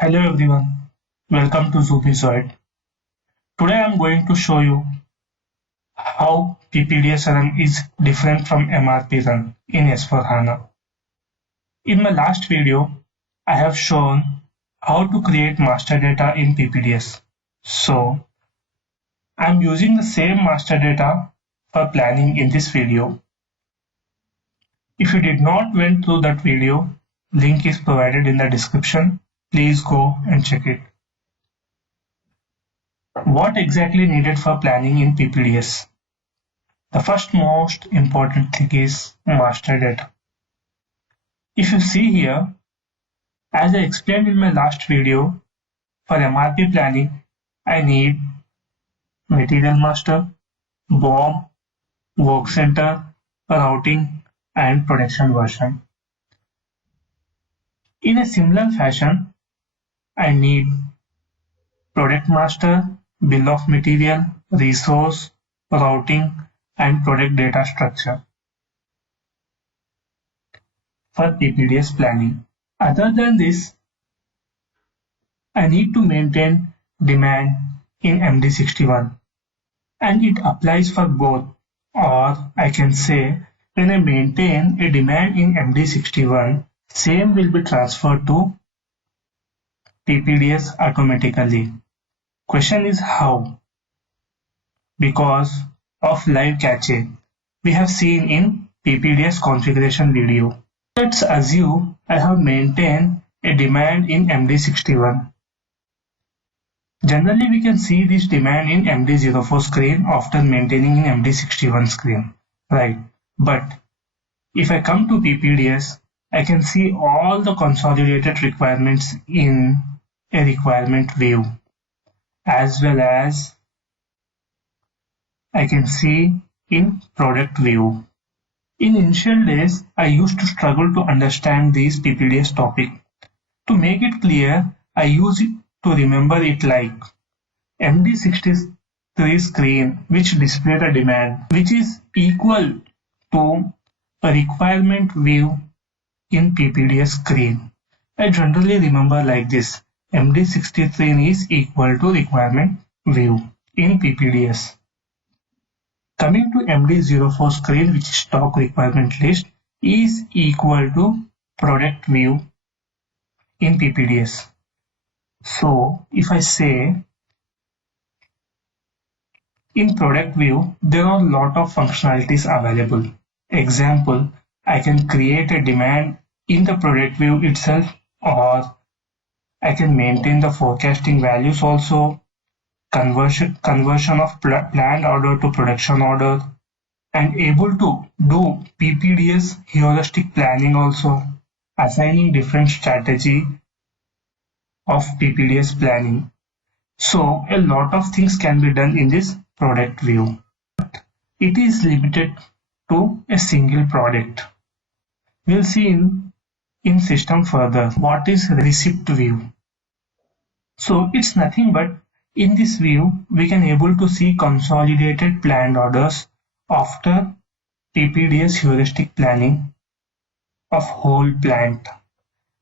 Hello everyone, welcome to Zubizoid. Today I am going to show you how PPDS run is different from MRP run in S4HANA. In my last video, I have shown how to create master data in PPDS. So I am using the same master data for planning in this video. If you did not went through that video, link is provided in the description. Please go and check it. What exactly needed for planning in PPDS? The first most important thing is master data. If you see here, as I explained in my last video, for MRP planning, I need material master, BOM, work center, routing, and production version. In a similar fashion, I need product master, bill of material, resource, routing, and product data structure for PPDS planning. Other than this, I need to maintain demand in MD61, and it applies for both, or I can say when I maintain a demand in MD61, same will be transferred to PPDS automatically. Question is how? Because of live cache we have seen in PPDS configuration video. Let's assume I have maintained a demand in MD61. Generally, we can see this demand in MD04 screen after maintaining in MD61 screen, right? But if I come to PPDS, I can see all the consolidated requirements in a requirement view, as well as I can see in product view. In initial days, I used to struggle to understand this PPDS topic. To make it clear, I use it to remember it like MD63 screen which displayed a demand which is equal to a requirement view in PPDS screen. I generally remember like this: MD63 is equal to requirement view in PPDS. Coming to MD04 screen, which is stock requirement list, is equal to product view in PPDS. So if I say in product view, there are a lot of functionalities available. Example, I can create a demand in the product view itself, or I can maintain the forecasting values also, conversion of planned order to production order, and able to do PPDS heuristic planning also, assigning different strategy of PPDS planning. So a lot of things can be done in this product view. It is limited to a single product. We'll see in system further what is receipt view. So it's nothing but in this view we can able to see consolidated planned orders after PPDS heuristic planning of whole plant,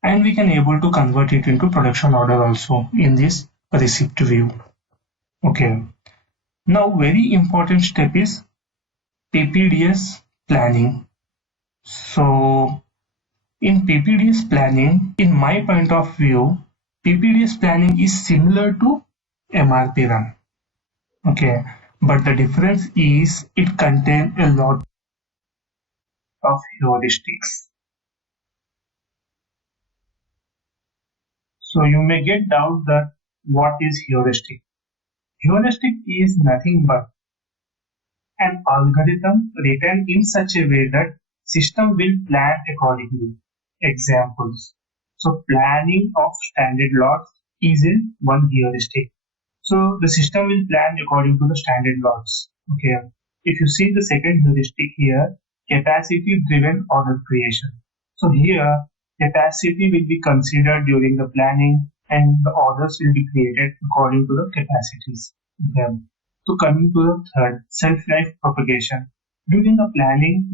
and we can able to convert it into production order also in this receipt view. Okay. Now very important step is PPDS planning. So in PPDS planning, in my point of view, PPDS planning is similar to MRP run. Okay, but the difference is it contains a lot of heuristics. So you may get doubt that what is heuristic. Heuristic is nothing but an algorithm written in such a way that system will plan accordingly. Examples. So planning of standard lots is in one heuristic. So the system will plan according to the standard lots. Okay. If you see the second heuristic here, capacity driven order creation. So here capacity will be considered during the planning and the orders will be created according to the capacities. Okay. So coming to the third, shelf-life propagation. During the planning,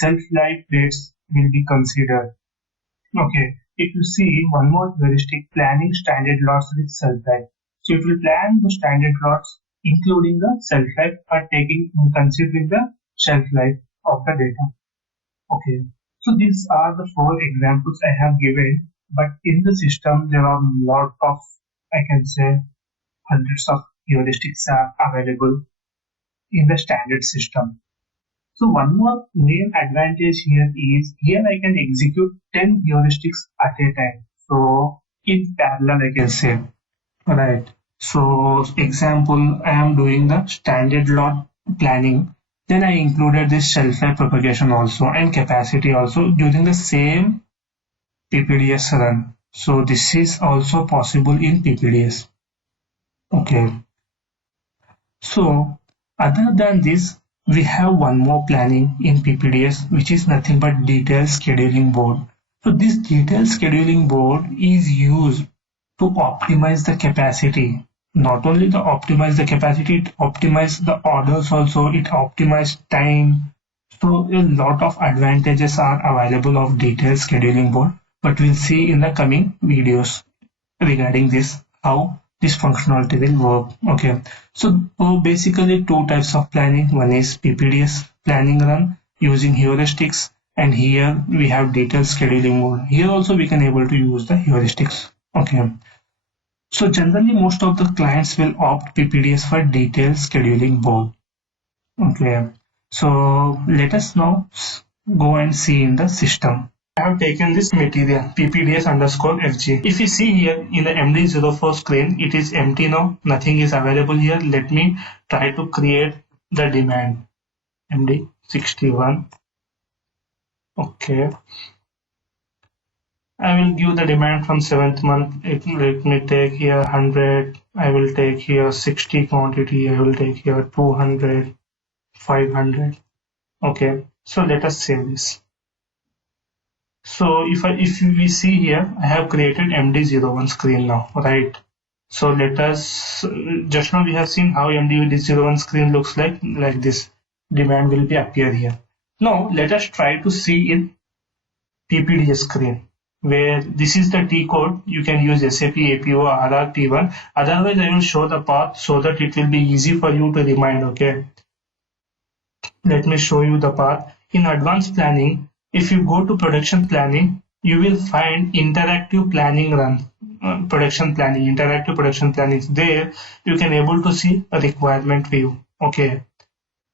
shelf-life rates will be considered. Okay, if you see one more heuristic, planning standard lots with self-life. So it will plan the standard lots including the self-life or taking considering the shelf life of the data. Okay. So these are the four examples I have given, but in the system there are a lot of, I can say, hundreds of heuristics are available in the standard system. So one more main advantage here is here I can execute 10 heuristics at a time. So in parallel I can say, right. So example, I am doing the standard lot planning. Then I included this shelf life propagation also and capacity also during the same PPDS run. So this is also possible in PPDS. Okay. So other than this, we have one more planning in PPDS, which is nothing but detailed scheduling board. So this detailed scheduling board is used to optimize the capacity. Not only the optimize the capacity, it optimize the orders also, it optimize time. So a lot of advantages are available of detailed scheduling board, but we'll see in the coming videos regarding this how this functionality will work. Okay, so basically two types of planning. One is PPDS planning run using heuristics, and here we have detailed scheduling mode. Here also we can able to use the heuristics. Okay, so generally most of the clients will opt PPDS for detailed scheduling board. Okay, so let us now go and see in the system. I have taken this material PPDS underscore FG. If you see here in the MD04 screen, it is empty now. Nothing is available here. Let me try to create the demand. MD61. Okay. I will give the demand from 7th month. Let me take here 100. I will take here 60 quantity. I will take here 200, 500. Okay. So let us save this. So if we see here, I have created MD01 screen now, right? So let us, just now we have seen how MD01 screen looks like this. Demand will be appear here. Now let us try to see in PPDS screen, where this is the T code. You can use SAP APO RR T1. Otherwise, I will show the path so that it will be easy for you to remind. Okay. Let me show you the path. In advanced planning, if you go to production planning, you will find interactive planning run. Interactive production planning. There you can able to see a requirement view. Okay.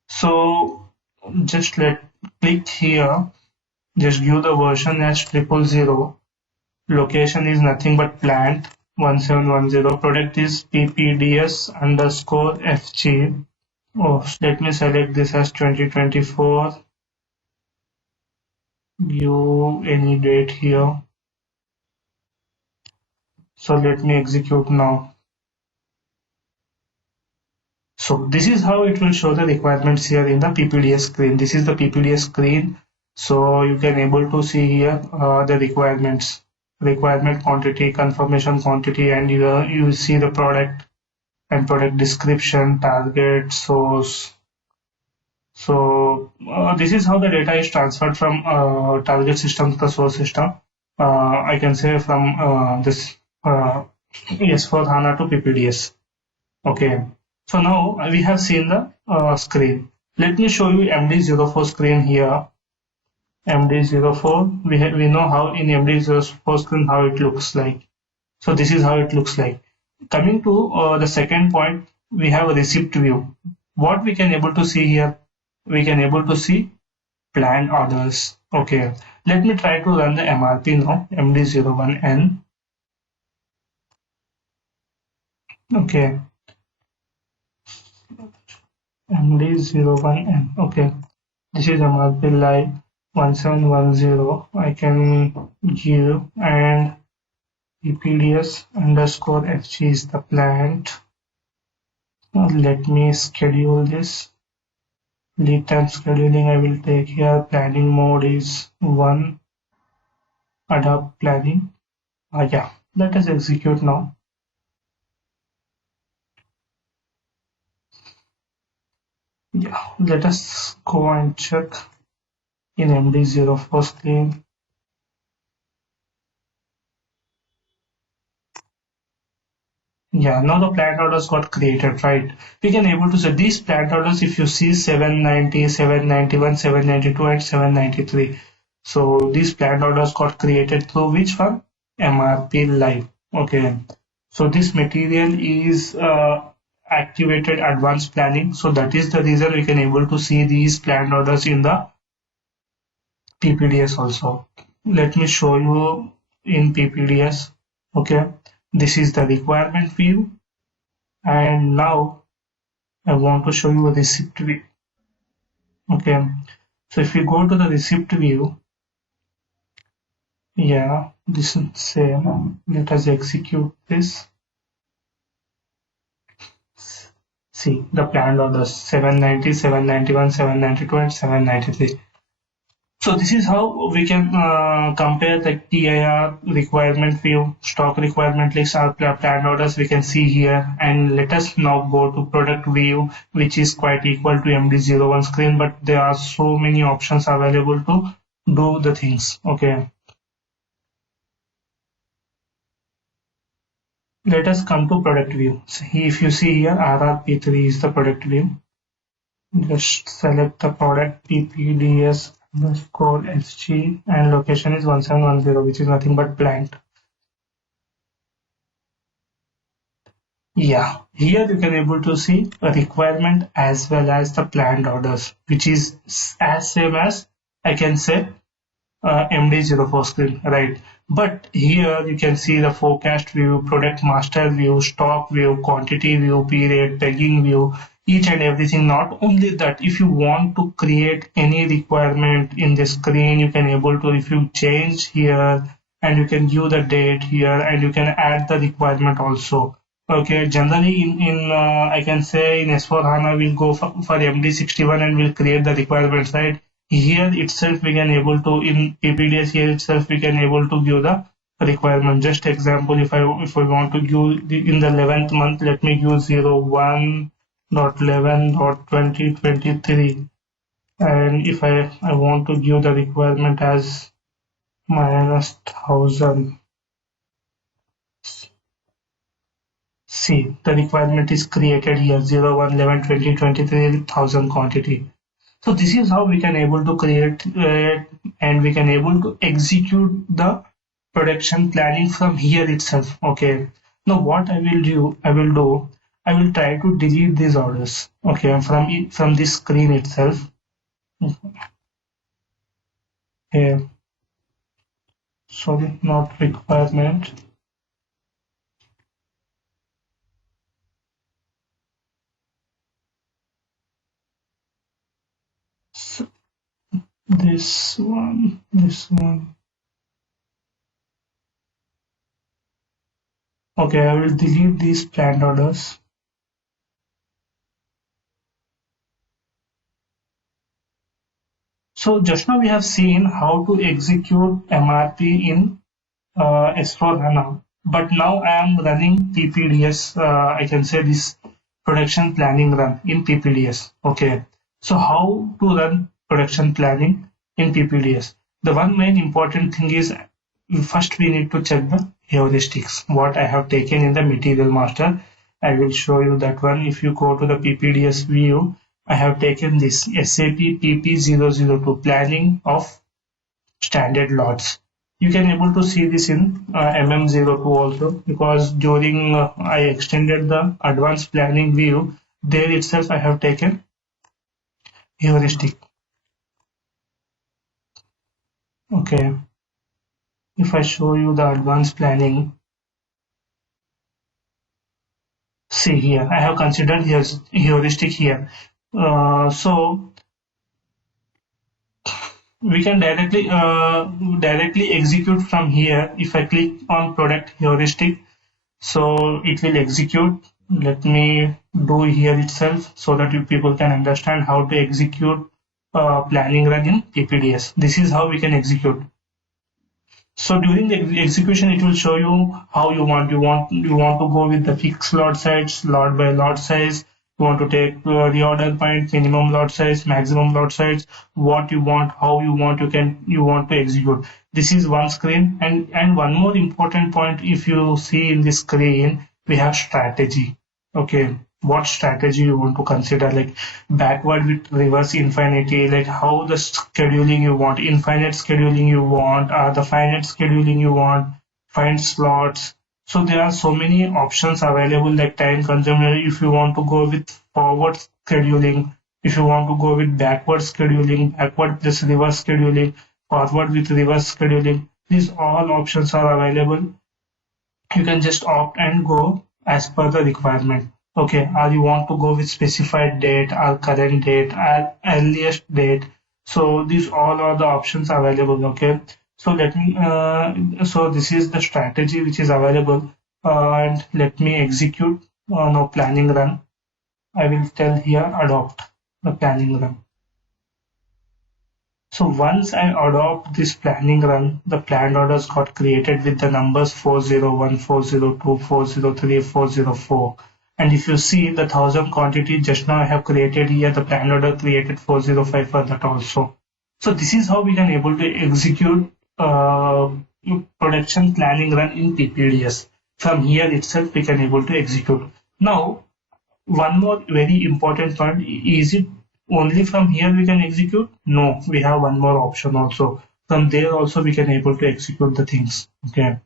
So just click here. Just give the version as 000. Location is nothing but plant 1710. Product is PPDS underscore FG. Oh, let me select this as 2024. Give any date here. So let me execute now. So this is how it will show the requirements here in the PPDS screen. This is the PPDS screen. So you can able to see here the requirements, requirement quantity, confirmation quantity, and you will see the product and product description, target, source. So this is how the data is transferred from target system to the source system. I can say from this S4 HANA to PPDS. Okay. So now we have seen the screen. Let me show you MD04 screen here. MD04. We know how in MD04 screen how it looks like. So this is how it looks like. Coming to the second point, we have a receipt view. What we can able to see here, we can able to see planned orders. Okay, let me try to run the MRP now, MD01N. Okay, MD01N. Okay, this is MRP live 1710. I can give, and PPDS underscore FG is the plant. Now let me schedule this. Lead time scheduling I will take here. Planning mode is 1. Adapt planning. Yeah, let us execute now. Yeah, let us go and check in MD04 screen. Yeah, now the plant orders got created, right? We can able to say these plant orders, if you see 790, 791, 792, and 793. So these plant orders got created through which one? MRP Live. Okay. So this material is activated advanced planning. So that is the reason we can able to see these plant orders in the PPDS also. Let me show you in PPDS. Okay. This is the requirement view. And now I want to show you a receipt view. Okay, so if you go to the receipt view, yeah, this is same. Let us execute this. See the planned orders 790, 791, 792, and 793. So this is how we can compare the TIR requirement view, stock requirement list, our planned orders we can see here. And let us now go to product view, which is quite equal to MD01 screen, but there are so many options available to do the things. Okay, let us come to product view. So if you see here, RRP3 is the product view. Just select the product PPDS underscore SG and location is 1710, which is nothing but blank. Yeah, here you can able to see a requirement as well as the planned orders, which is as same as I can say MD04 screen, right? But here you can see the forecast view, product master view, stock view, quantity view, period, pegging view, each and everything. Not only that, if you want to create any requirement in the screen, you can able to, if you change here and you can give the date here and you can add the requirement also. Okay, generally in I can say in S4 HANA we'll go for MD61 and we'll create the requirements, right? Here itself we can able to in PPDS here itself we can able to give the requirement. Just example, if I want to give in the 11th month, let me give 01.11.2023, and if I want to give the requirement as minus 1000. See, the requirement is created here 01/11/2023 quantity. So this is how we can able to create and we can able to execute the production planning from here itself. Okay. Now what I will try to delete these orders. Okay, from this screen itself. Okay. Sorry, not requirement. So this one, this one. Okay, I will delete these planned orders. So just now we have seen how to execute MRP in S4HANA, but now I am running PPDS. I can say this production planning run in PPDS. Okay, so how to run production planning in PPDS? The one main important thing is first we need to check the heuristics. What I have taken in the material master, I will show you that one. If you go to the PPDS view, I have taken this SAP PP002 planning of standard lots. You can able to see this in MM02 also, because during I extended the advanced planning view, there itself I have taken heuristic. Okay, if I show you the advanced planning, see here I have considered heuristic here. So we can directly execute from here. If I click on product heuristic, so it will execute. Let me do here itself so that you people can understand how to execute planning run in PPDS. This is how we can execute. So during the execution, it will show you how you want. You want to go with the fixed lot size, lot by lot size. You want to take reorder point, minimum lot size, maximum lot size. What you want, how you want, you want to execute. This is one screen, and one more important point. If you see in this screen, we have strategy. Okay, what strategy you want to consider, like backward with reverse infinity, like how the scheduling you want, infinite scheduling you want, the finite scheduling you want, find slots. So there are so many options available, like time consumer if you want to go with forward scheduling, if you want to go with backward scheduling, backward plus reverse scheduling, forward with reverse scheduling. These all options are available. You can just opt and go as per the requirement. Okay, or you want to go with specified date or current date or earliest date. So these all are the options available. Okay, so let me so this is the strategy which is available, and let me execute now planning run. I will tell here adopt the planning run. So once I adopt this planning run, the planned orders got created with the numbers 401, 402, 403, 404. And if you see the 1000 quantity just now I have created here, the planned order created 405 for that also. So this is how we can able to execute production planning run in PPDS. From here itself we can able to execute. Now one more very important point, is it only from here we can execute? No, we have one more option also. From there also we can able to execute the things. Okay,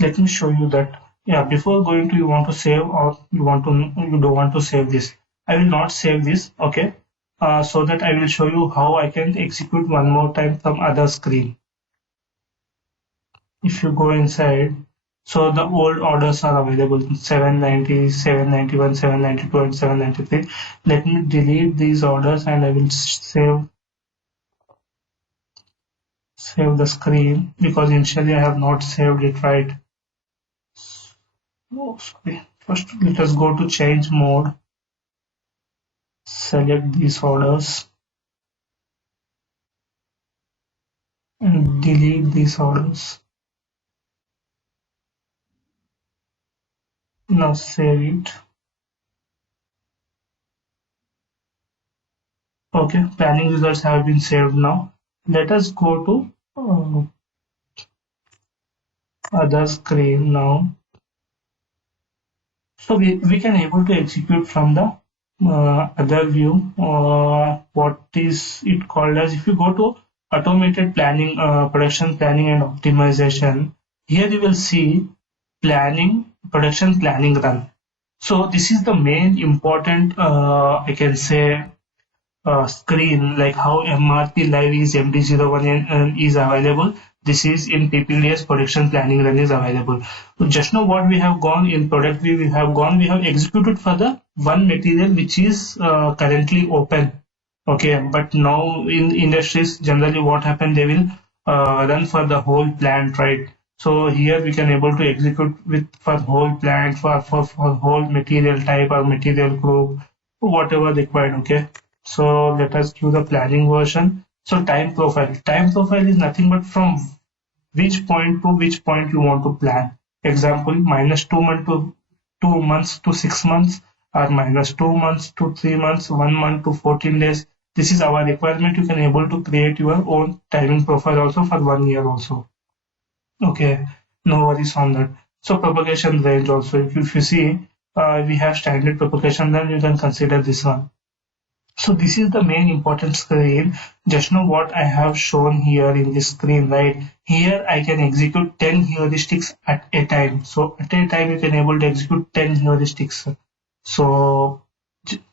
let me show you that. Yeah, before going to, you want to save or you don't want to save this. I will not save this. Okay, so that I will show you how I can execute one more time from other screen. If you go inside, so the old orders are available 790, 791, 792, and 793. Let me delete these orders and I will save the screen because initially I have not saved it right. Oh, sorry. First, let us go to change mode, select these orders and delete these orders. Now save it. Okay, planning results have been saved now. Let us go to other screen now. So we can able to execute from the other view. What is it called as? If you go to automated planning, production planning and optimization, here you will see planning, production planning run. So this is the main important, I can say, screen, like how MRP Live is MD01 is available. This is in PPDS production planning run is available. So just now what we have gone in product view, we have executed for the one material which is currently open. Okay, but now in industries generally what happen, they will run for the whole plant, right? So here we can able to execute with for whole plant, for whole material type or material group, whatever required. Okay, so let us do the planning version. So time profile. Time profile is nothing but from which point to which point you want to plan. Example, minus 2 months to 2 months to 6 months, or minus 2 months to 3 months, 1 month to 14 days. This is our requirement. You can able to create your own timing profile also for 1 year also. Okay, no worries on that. So propagation range also. If you see, we have standard propagation, then you can consider this one. So this is the main important screen. Just now what I have shown here in this screen, right? Here I can execute 10 heuristics at a time. So at a time you can able to execute 10 heuristics. So,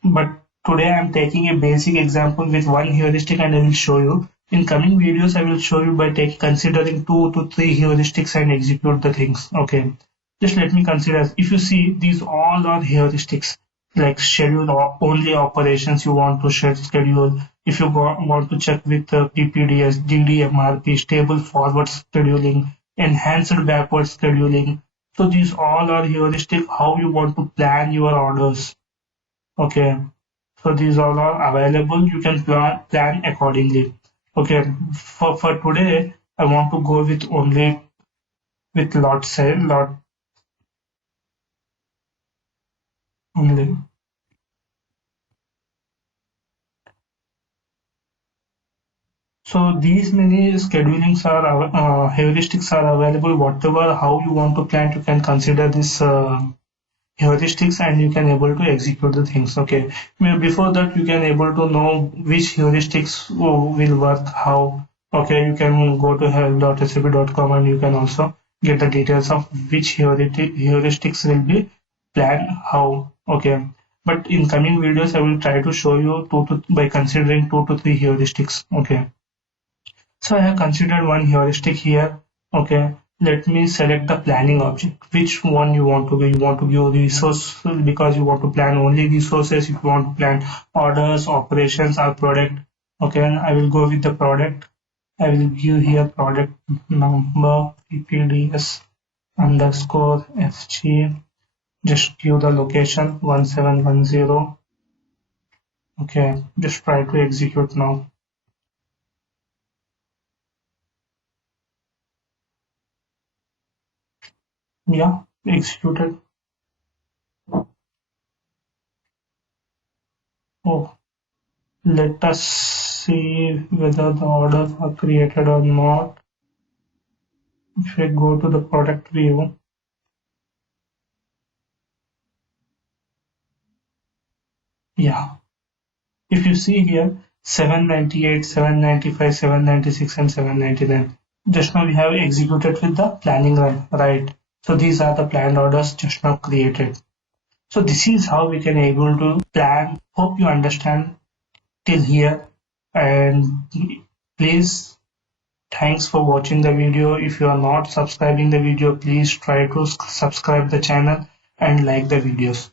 but today I'm taking a basic example with one heuristic and I will show you. In coming videos, I will show you by considering 2 to 3 heuristics and execute the things. Okay. Just let me consider. If you see, these all are heuristics, like schedule only operations you want to schedule. If you want to check with PPDS, DDMRP, stable forward scheduling, enhanced backward scheduling. So these all are heuristic how you want to plan your orders. Okay. So these all are available. You can plan accordingly. Okay. For today, I want to go with only with lot sale, lot only. So these many schedulings are heuristics are available. Whatever how you want to plan, you can consider this heuristics and you can able to execute the things. Okay, before that you can able to know which heuristics will work how. Okay, you can go to help.sap.com and you can also get the details of which heuristics will be planned how. Okay, but in coming videos I will try to show you by considering 2 to 3 heuristics. Okay, so I have considered one heuristic here. Okay, let me select the planning object. Which one you want to do? You want to give resource because you want to plan only resources. If you want to plan orders, operations, or product. Okay, I will go with the product. I will give here product number PPDS underscore FG. Just give the location 1710. Okay, just try to execute now. Yeah, executed. Oh, let us see whether the orders are created or not. If we go to the product view, yeah. If you see here, 798, 795, 796, and 799. Just now we have executed with the planning run, right? So these are the planned orders just now created. So this is how we can able to plan. Hope you understand till here. And please, thanks for watching the video. If you are not subscribing the video, please try to subscribe the channel and like the videos.